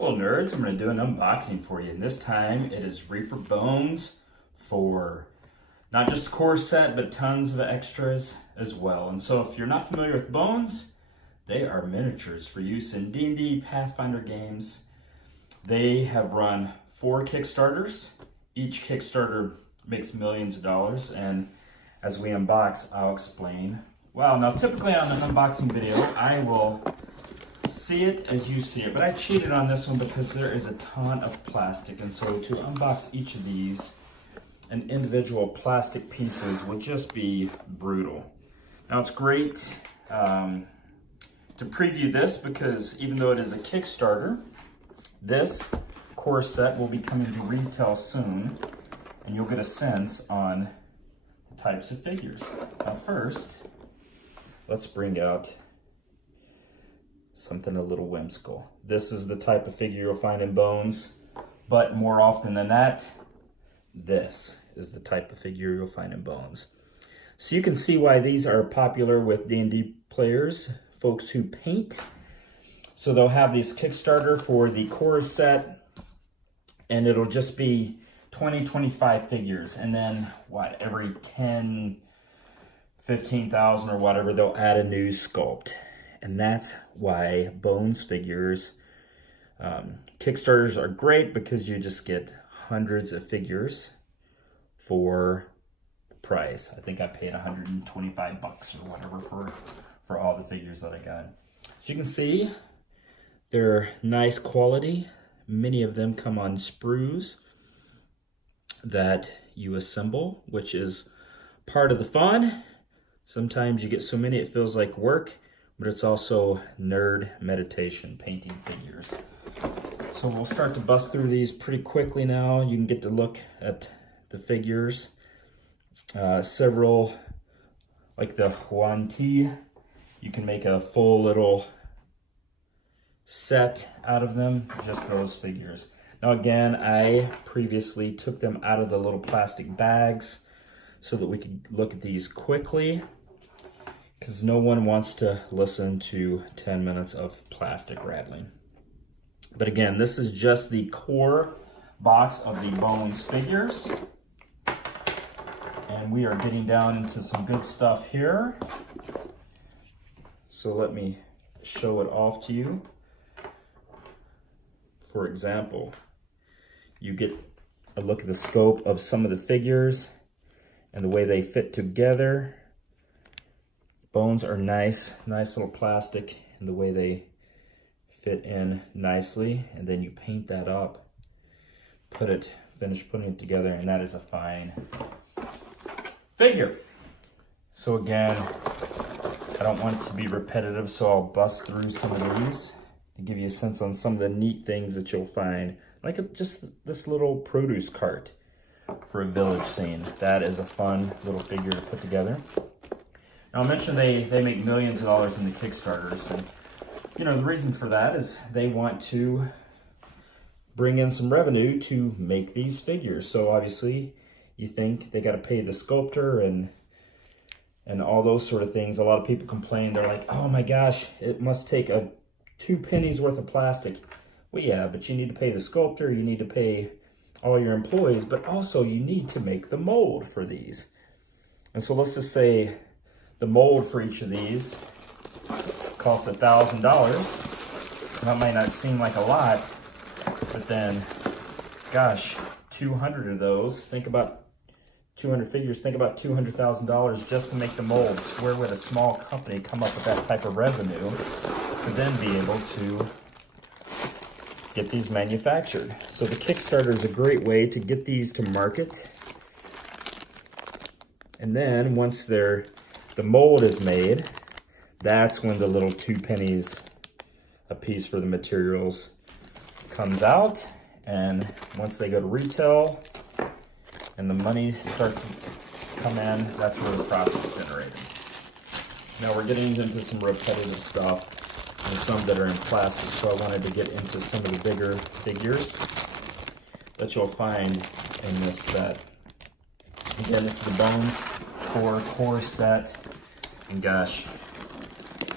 Hello nerds, I'm going to do an unboxing for you, and this time it is Reaper Bones for not just a core set, but tons of extras as well. And so if you're not familiar with Bones, they are miniatures for use in D&D Pathfinder games. They have run 4 Kickstarters. Each Kickstarter makes millions of dollars, and as we unbox, I'll explain. Well, now typically on an unboxing video, I will see it as you see it, but I cheated on this one because there is a ton of plastic, and so to unbox each of these and individual plastic pieces would just be brutal. Now it's great to preview this because even though it is a Kickstarter, this core set will be coming to retail soon, and you'll get a sense on the types of figures. Now first, let's bring out something a little whimsical. This is the type of figure you'll find in Bones, but more often than that, this is the type of figure you'll find in Bones. So you can see why these are popular with D&D players, folks who paint. So they'll have these Kickstarter for the core set, and it'll just be 20, 25 figures, and then what, every 10, 15,000 or whatever, they'll add a new sculpt. And that's why Bones figures, Kickstarters are great because you just get hundreds of figures for the price. I think I paid 125 bucks or whatever for all the figures that I got. So you can see they're nice quality. Many of them come on sprues that you assemble, which is part of the fun. Sometimes you get so many it feels like work, but it's also nerd meditation, painting figures. So we'll start to bust through these pretty quickly now. You can get to look at the figures. Several, like the Huan Ti, you can make a full little set out of them, just those figures. Now again, I previously took them out of the little plastic bags so that we could look at these quickly, because no one wants to listen to 10 minutes of plastic rattling. But again, this is just the core box of the Bones figures. And we are getting down into some good stuff here. So let me show it off to you. For example, you get a look at the scope of some of the figures and the way they fit together. Bones are nice little plastic, and the way they fit in nicely, and then you paint that up, finish putting it together, and that is a fine figure. So again, I don't want it to be repetitive, so I'll bust through some of these to give you a sense on some of the neat things that you'll find, like just this little produce cart for a village scene. That is a fun little figure to put together. Now I mentioned they make millions of dollars in the Kickstarters, and you know the reason for that is they want to bring in some revenue to make these figures. So obviously you think they got to pay the sculptor and all those sort of things. A lot of people complain, they're like, oh my gosh, it must take 2 pennies worth of plastic. Well yeah, but you need to pay the sculptor, you need to pay all your employees, but also you need to make the mold for these. And so let's just say the mold for each of these costs $1,000. That might not seem like a lot, but then, gosh, 200 of those, think about 200 figures, think about $200,000 just to make the molds. Where would a small company come up with that type of revenue to then be able to get these manufactured? So the Kickstarter is a great way to get these to market. And then once the mold is made, that's when the little 2 pennies a piece for the materials comes out. And once they go to retail and the money starts to come in, that's where the profit is generated. Now we're getting into some repetitive stuff and some that are in plastic, so I wanted to get into some of the bigger figures that you'll find in this set. Again, this is the Bones core set. And gosh,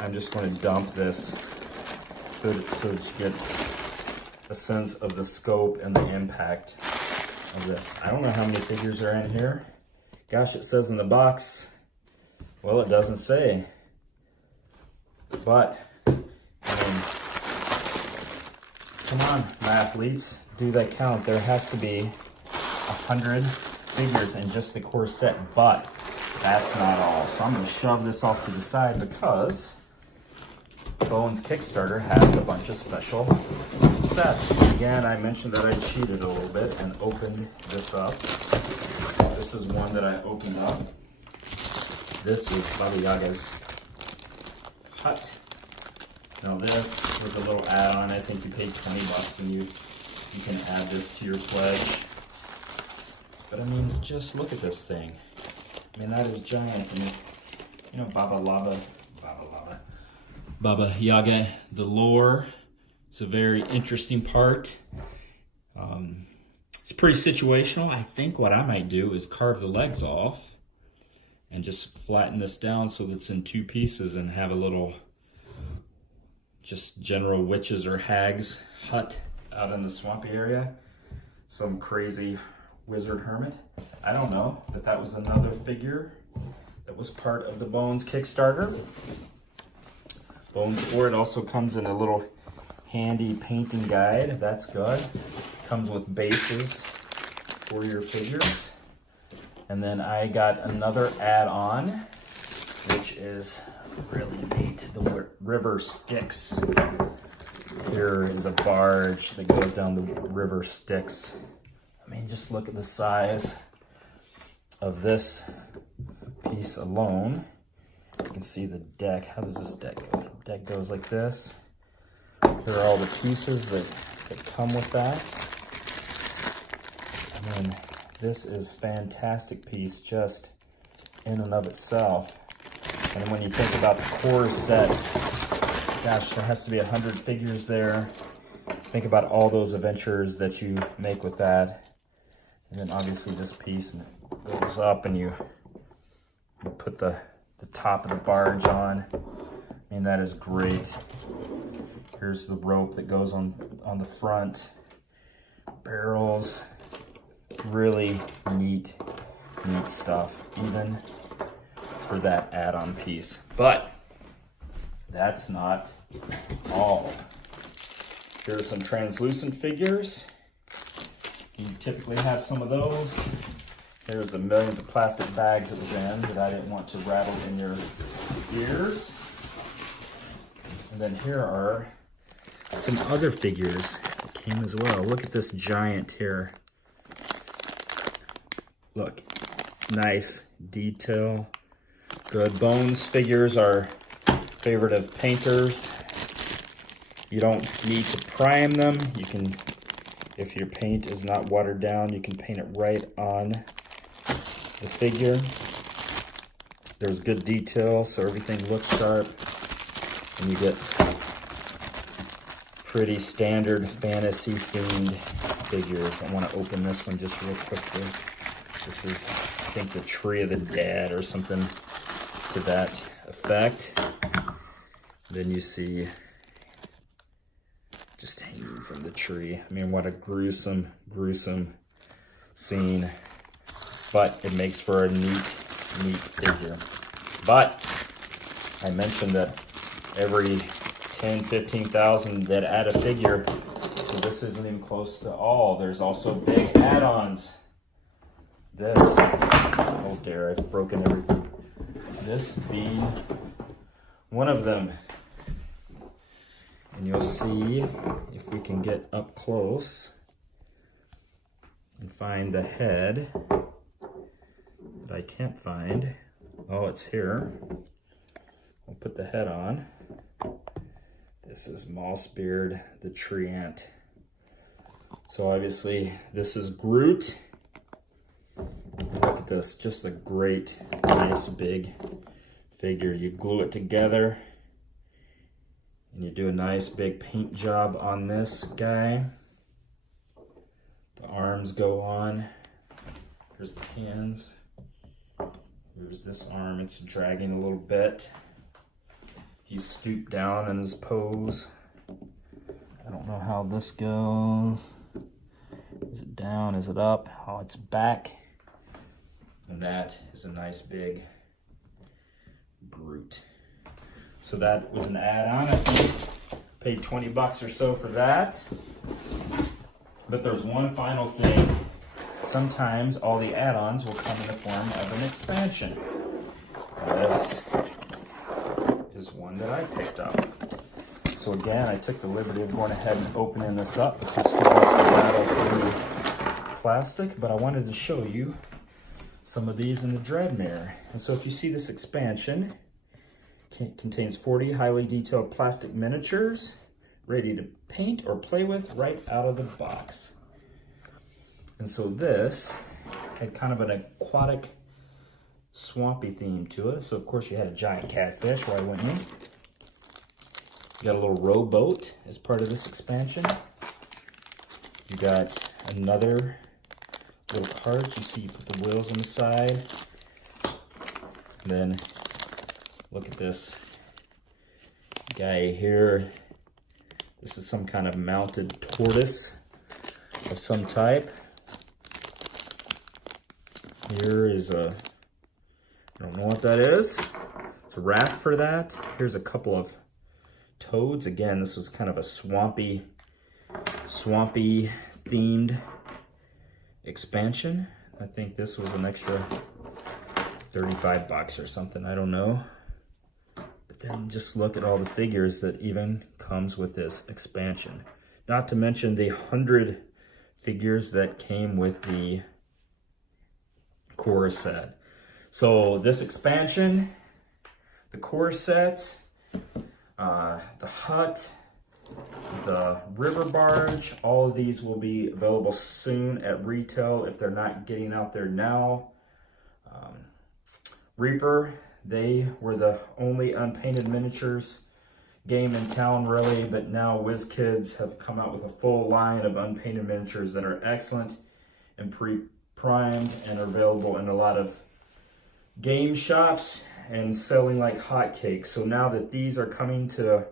I'm just going to dump this so that you get a sense of the scope and the impact of this. I don't know how many figures are in here. Gosh, it says in the box. Well, it doesn't say. But, I mean, come on, my athletes, do that count. There has to be 100 figures in just the core set, but that's not all. So I'm going to shove this off to the side because Bones Kickstarter has a bunch of special sets. Again, I mentioned that I cheated a little bit and opened this up. This is one that I opened up. This is Baba Yaga's hut. Now this was a little add-on. I think you paid 20 bucks and you can add this to your pledge. But I mean, just look at this thing. I mean, that is giant. And you know, Baba Yaga, the lore. It's a very interesting part. It's pretty situational. I think what I might do is carve the legs off and just flatten this down so that it's in two pieces and have a little just general witches or hags hut out in the swampy area. Some crazy wizard hermit. I don't know, but that was another figure that was part of the Bones Kickstarter. Bones 4, it also comes in a little handy painting guide. That's good. Comes with bases for your figures. And then I got another add-on, which is really neat. The river Styx. Here is a barge that goes down the river Styx. I mean, just look at the size of this piece alone. You can see the deck. How does this deck go? The deck goes like this. Here are all the pieces that come with that. I mean, this is a fantastic piece just in and of itself. And when you think about the core set, gosh, there has to be 100 figures there. Think about all those adventures that you make with that. And then obviously this piece goes up and you put the top of the barge on. I mean, that is great. Here's the rope that goes on the front. Barrels. Really neat stuff, even for that add-on piece. But that's not all. Here are some translucent figures. You typically have some of those. There's the millions of plastic bags it was in that I didn't want to rattle in your ears. And then here are some other figures that came as well. Look at this giant here. Look, nice detail. Good. Bones figures are favorite of painters. You don't need to prime them. You can, if your paint is not watered down, you can paint it right on the figure. There's good detail, so everything looks sharp, and you get pretty standard fantasy themed figures. I want to open this one just real quickly. This is, I think, the Tree of the Dead or something to that effect. Then you see just hanging from the tree. I mean, what a gruesome scene. But it makes for a neat figure. But I mentioned that every 10, 15,000 that add a figure, so this isn't even close to all. There's also big add-ons. This, oh dear, I've broken everything. This being one of them. And you'll see, if we can get up close and find the head that I can't find. Oh, it's here. I'll put the head on. This is Mossbeard, the tree ant. So obviously this is Groot. Look at this, just a great, nice big figure. You glue it together and you do a nice big paint job on this guy. The arms go on. Here's the hands. Here's this arm, it's dragging a little bit. He's stooped down in his pose. I don't know how this goes. Is it down? Is it up? Oh, it's back. And that is a nice big brute. So that was an add-on. I think paid 20 bucks or so for that. But there's one final thing. Sometimes all the add-ons will come in the form of an expansion. And this is one that I picked up. So again, I took the liberty of going ahead and opening this up because who wants to rattle through plastic? But I wanted to show you some of these in the Dreadmere. And so if you see this expansion, it contains 40 highly detailed plastic miniatures ready to paint or play with right out of the box. And so this had kind of an aquatic, swampy theme to it. So of course you had a giant catfish where I went in. You got a little rowboat as part of this expansion. You got another little cart. You see you put the wheels on the side. And then look at this guy here. This is some kind of mounted tortoise of some type. Here is a, I don't know what that is. It's a raft for that. Here's a couple of toads. Again, this was kind of a swampy themed expansion. I think this was an extra 35 bucks or something, I don't know. But then just look at all the figures that even comes with this expansion. Not to mention the 100 figures that came with the core set. So this expansion, the core set, the hut, the river barge, all of these will be available soon at retail if they're not getting out there now. Reaper, they were the only unpainted miniatures game in town really, but now WizKids have come out with a full line of unpainted miniatures that are excellent and pre-primed and are available in a lot of game shops and selling like hotcakes. So now that these are coming to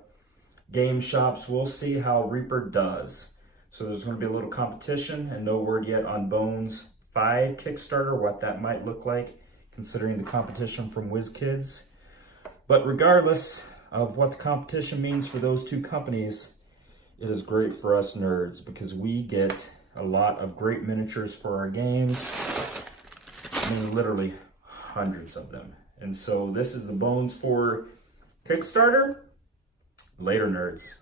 game shops, we'll see how Reaper does. So there's going to be a little competition, and no word yet on Bones 5 Kickstarter, what that might look like, considering the competition from WizKids. But regardless of what the competition means for those two companies, it is great for us nerds because we get a lot of great miniatures for our games. I mean, literally hundreds of them. And so this is the Bones 4 Kickstarter. Later, nerds.